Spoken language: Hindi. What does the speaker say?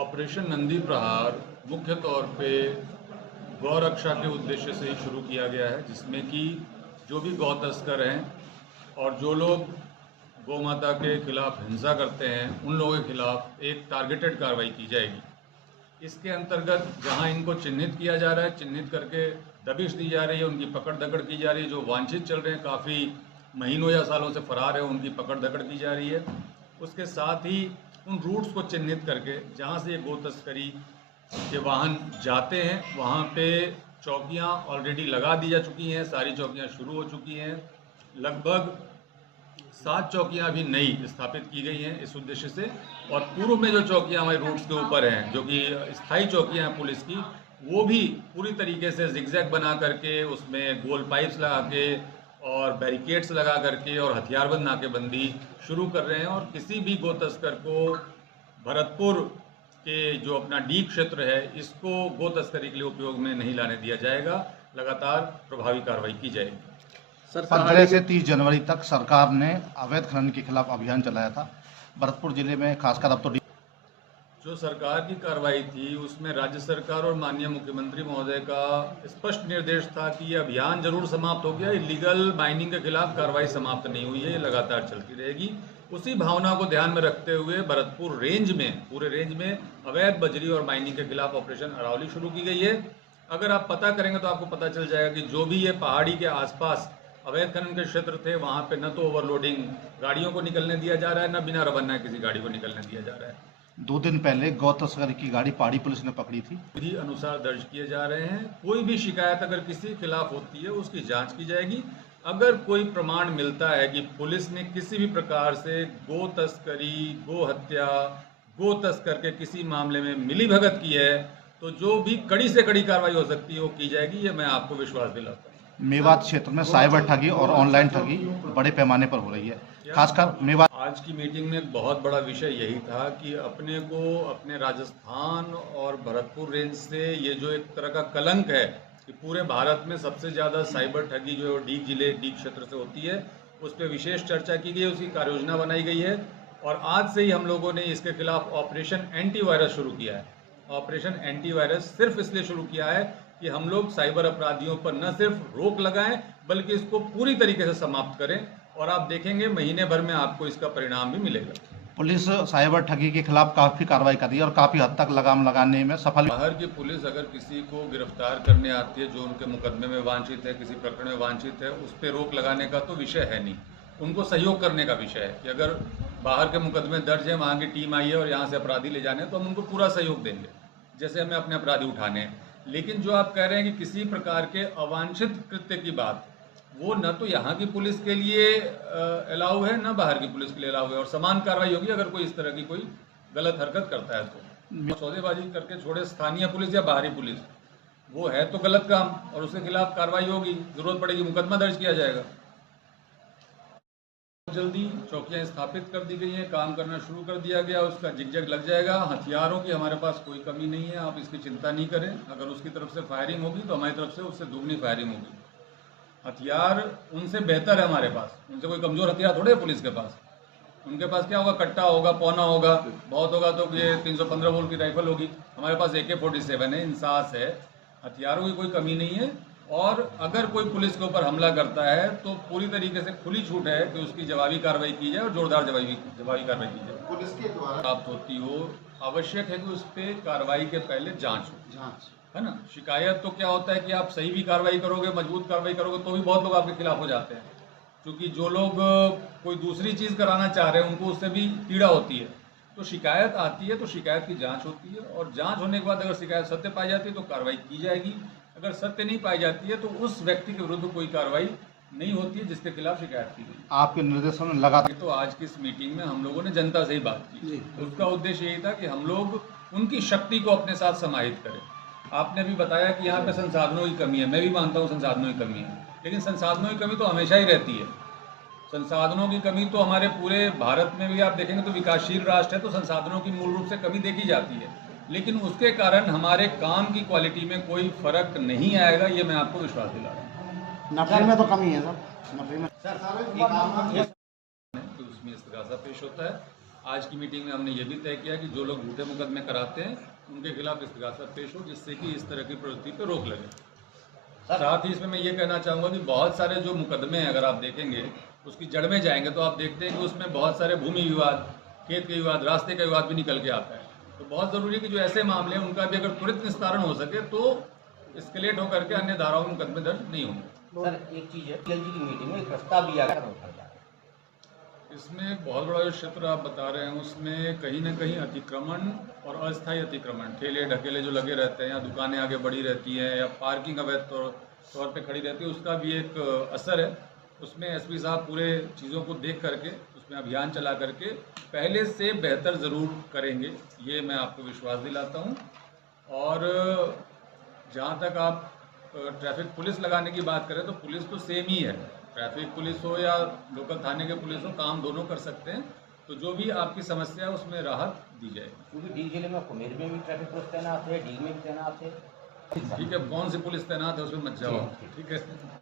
ऑपरेशन नंदी प्रहार मुख्य तौर पे गौ रक्षा के उद्देश्य से ही शुरू किया गया है, जिसमें कि जो भी गौ तस्कर हैं और जो लोग गौ माता के खिलाफ हिंसा करते हैं उन लोगों के खिलाफ एक टारगेटेड कार्रवाई की जाएगी। इसके अंतर्गत जहां इनको चिन्हित किया जा रहा है, चिन्हित करके दबिश दी जा रही है, उनकी पकड़ दकड़ की जा रही है। जो वांछित चल रहे हैं, काफ़ी महीनों या सालों से फरार है, उनकी पकड़ दकड़ की जा रही है। उसके साथ ही उन रूट्स को चिन्हित करके जहां से ये गो तस्करी के वाहन जाते हैं वहां पे चौकियां ऑलरेडी लगा दी जा चुकी हैं। सारी चौकियां शुरू हो चुकी हैं। लगभग 7 चौकियां अभी नई स्थापित की गई हैं इस उद्देश्य से। और पूर्व में जो चौकियां हमारे रूट्स के ऊपर हैं, जो कि स्थायी चौकियां हैं पुलिस की, वो भी पूरी तरीके से जिगजैग बना करके उसमें गोल पाइप्स लगा के और बैरिकेड्स लगा करके और हथियारबंद नाकेबंदी शुरू कर रहे हैं। और किसी भी गो तस्कर को भरतपुर के जो अपना डी क्षेत्र है, इसको गो तस्करी के लिए उपयोग में नहीं लाने दिया जाएगा। लगातार प्रभावी कार्रवाई की जाएगी। सर, 15 से 30 जनवरी तक सरकार ने अवैध खनन के खिलाफ अभियान चलाया था भरतपुर जिले में, खासकर अब तो जो सरकार की कार्रवाई थी उसमें राज्य सरकार और माननीय मुख्यमंत्री महोदय का स्पष्ट निर्देश था कि ये अभियान जरूर समाप्त हो गया। इलीगल माइनिंग के खिलाफ कार्रवाई समाप्त नहीं हुई है, ये लगातार चलती रहेगी। उसी भावना को ध्यान में रखते हुए भरतपुर रेंज में, पूरे रेंज में अवैध बजरी और माइनिंग के खिलाफ ऑपरेशन अरावली शुरू की गई है। अगर आप पता करेंगे तो आपको पता चल जाएगा कि जो भी ये पहाड़ी के आसपास अवैध खनन के क्षेत्र थे, वहाँ पे न तो ओवरलोडिंग गाड़ियों को निकलने दिया जा रहा है, न बिना रवाना किसी गाड़ी को निकलने दिया जा रहा है। 2 दिन पहले गौ तस्करी की गाड़ी पहाड़ी पुलिस ने पकड़ी थी। विधि अनुसार दर्ज किए जा रहे हैं। कोई भी शिकायत अगर किसी के खिलाफ होती है उसकी जांच की जाएगी। अगर कोई प्रमाण मिलता है कि पुलिस ने किसी भी प्रकार से गो तस्करी, गो हत्या, गो तस्कर के किसी मामले में मिलीभगत की है, तो जो भी कड़ी से कड़ी कार्रवाई हो सकती है वो की जाएगी। ये मैं आपको विश्वास दिलाता हूँ। मेवात क्षेत्र में साइबर ठगी और ऑनलाइन ठगी बड़े पैमाने पर हो रही है, खासकर मेवात। आज की मीटिंग में एक बहुत बड़ा विषय यही था कि अपने को अपने राजस्थान और भरतपुर रेंज से ये जो एक तरह का कलंक है कि पूरे भारत में सबसे ज़्यादा साइबर ठगी जो डीग जिले, डीग क्षेत्र से होती है, उस पर विशेष चर्चा की गई, उसकी कार्ययोजना बनाई गई है। और आज से ही हम लोगों ने इसके खिलाफ ऑपरेशन एंटीवायरस शुरू किया है। ऑपरेशन एंटीवायरस सिर्फ इसलिए शुरू किया है कि हम लोग साइबर अपराधियों पर न सिर्फ रोक लगाएं बल्कि इसको पूरी तरीके से समाप्त करें। और आप देखेंगे महीने भर में आपको इसका परिणाम भी मिलेगा। पुलिस साइबर ठगी के खिलाफ काफी कार्रवाई कर रही है और काफी हद तक लगाम लगाने में सफल। बाहर की पुलिस अगर किसी को गिरफ्तार करने आती है जो उनके मुकदमे में वांछित है, किसी प्रकरण में वांछित है, उस पर रोक लगाने का तो विषय है नहीं। उनको सहयोग करने का विषय है कि अगर बाहर के मुकदमे दर्ज है, वहाँ की टीम आई है और यहाँ से अपराधी ले जाने हैं, तो हम उनको पूरा सहयोग देंगे, जैसे हमें अपने अपराधी उठाने हैं। लेकिन जो आप कह रहे हैं कि किसी प्रकार के अवांछित कृत्य की बात, वो न तो यहाँ की पुलिस के लिए अलाउ है, न बाहर की पुलिस के लिए अलाउ है। और समान कार्रवाई होगी अगर कोई इस तरह की कोई गलत हरकत करता है तो। सौदेबाजी करके छोड़े स्थानीय पुलिस या बाहरी पुलिस, वो है तो गलत काम और उसके खिलाफ कार्रवाई होगी, जरूरत पड़ेगी मुकदमा दर्ज किया जाएगा। जल्दी चौकियां स्थापित कर दी गई हैं, काम करना शुरू कर दिया गया, उसका जिगजैग लग जाएगा। हथियारों की हमारे पास कोई कमी नहीं है, आप इसकी चिंता नहीं करें। अगर उसकी तरफ से फायरिंग होगी तो हमारी तरफ से उससे दुगनी फायरिंग होगी। हथियार उनसे बेहतर है हमारे पास, उनसे कोई कमज़ोर हथियार थोड़े है पुलिस के पास। उनके पास क्या होगा, कट्टा होगा, पौना होगा, बहुत होगा तो ये 315 बोल्ट की राइफल होगी। हमारे पास AK-47 है, इंसास है, हथियारों की कोई कमी नहीं है। और अगर कोई पुलिस के ऊपर हमला करता है तो पूरी तरीके से खुली छूट है कि उसकी जवाबी कार्रवाई की जाए और जोरदार जवाबी कार्रवाई की जाए। पुलिस के द्वारा प्राप्त होती हो, आवश्यक है कि उस पर कार्रवाई के पहले जांच हो, है ना। शिकायत तो क्या होता है कि आप सही भी कार्रवाई करोगे, मजबूत कार्रवाई करोगे तो भी बहुत लोग आपके खिलाफ हो जाते हैं, क्योंकि जो लोग कोई दूसरी चीज़ कराना चाह रहे हैं उनको उससे भी पीड़ा होती है। तो शिकायत आती है तो शिकायत की जांच होती है और जांच होने के बाद अगर शिकायत सत्य पाई जाती है तो कार्रवाई की जाएगी। अगर सत्य नहीं पाई जाती है तो उस व्यक्ति के विरुद्ध कोई कार्रवाई नहीं होती है जिसके खिलाफ शिकायत की गई। आपके निर्देशन में लगातार तो आज की इस मीटिंग में हम लोगों ने जनता से ही बात की। उसका उद्देश्य यही था कि हम लोग उनकी शक्ति को अपने साथ समाहित करें। आपने भी बताया कि यहाँ पे संसाधनों की कमी है, मैं भी मानता हूँ संसाधनों की कमी है, लेकिन संसाधनों की कमी तो हमेशा ही रहती है। संसाधनों की कमी तो हमारे पूरे भारत में भी आप देखेंगे तो विकासशील राष्ट्र है तो संसाधनों की मूल रूप से कमी देखी जाती है, लेकिन उसके कारण हमारे काम की क्वालिटी में कोई फर्क नहीं आएगा, ये मैं आपको विश्वास दिला रहा हूँ। नफे में तो कमी है सर, नफे में तो उसमें इस्तगासा पेश होता है आज की मीटिंग में हमने ये भी तय किया कि जो लोग झूठे मुकदमे कराते हैं उनके खिलाफ इस्तीगासा पेश हो, जिससे कि इस तरह की प्रवृत्ति पर रोक लगे। साथ ही इसमें मैं ये कहना चाहूँगा कि बहुत सारे जो मुकदमे हैं अगर आप देखेंगे उसकी जड़ में जाएंगे तो आप देखते हैं कि उसमें बहुत सारे भूमि विवाद, खेत के विवाद, रास्ते का विवाद भी निकल के आता है। तो बहुत ज़रूरी है कि जो ऐसे मामले हैं उनका भी अगर त्वरित निस्तारण हो सके तो एस्केलेट होकर के अन्य धाराओं में मुकदमे दर्ज नहीं होंगे। सर एक चीज़ है, पीएलजी की मीटिंग में एक प्रस्ताव दिया गया, इसमें एक बहुत बड़ा जो क्षेत्र आप बता रहे हैं उसमें कहीं ना कहीं अतिक्रमण और अस्थायी अतिक्रमण, ठेले ढकेले जो लगे रहते हैं या दुकानें आगे बढ़ी रहती हैं या पार्किंग अवैध तौर पे खड़ी रहती है, उसका भी एक असर है। उसमें एसपी साहब पूरे चीज़ों को देख करके उसमें अभियान चला करके पहले से बेहतर ज़रूर करेंगे, ये मैं आपको विश्वास दिलाता हूँ। और जहाँ तक आप ट्रैफिक पुलिस लगाने की बात करें तो पुलिस तो सेम ही है, ट्रैफिक पुलिस हो या लोकल थाने के पुलिस हो, काम दोनों कर सकते हैं। तो जो भी आपकी समस्या है उसमें राहत दी जाएगी। क्योंकि डी जिले में कुमेर में भी ट्रैफिक पुलिस तैनात है, डी में भी तैनात है। ठीक है, कौन सी पुलिस तैनात है उसमें मत जाओ, ठीक है।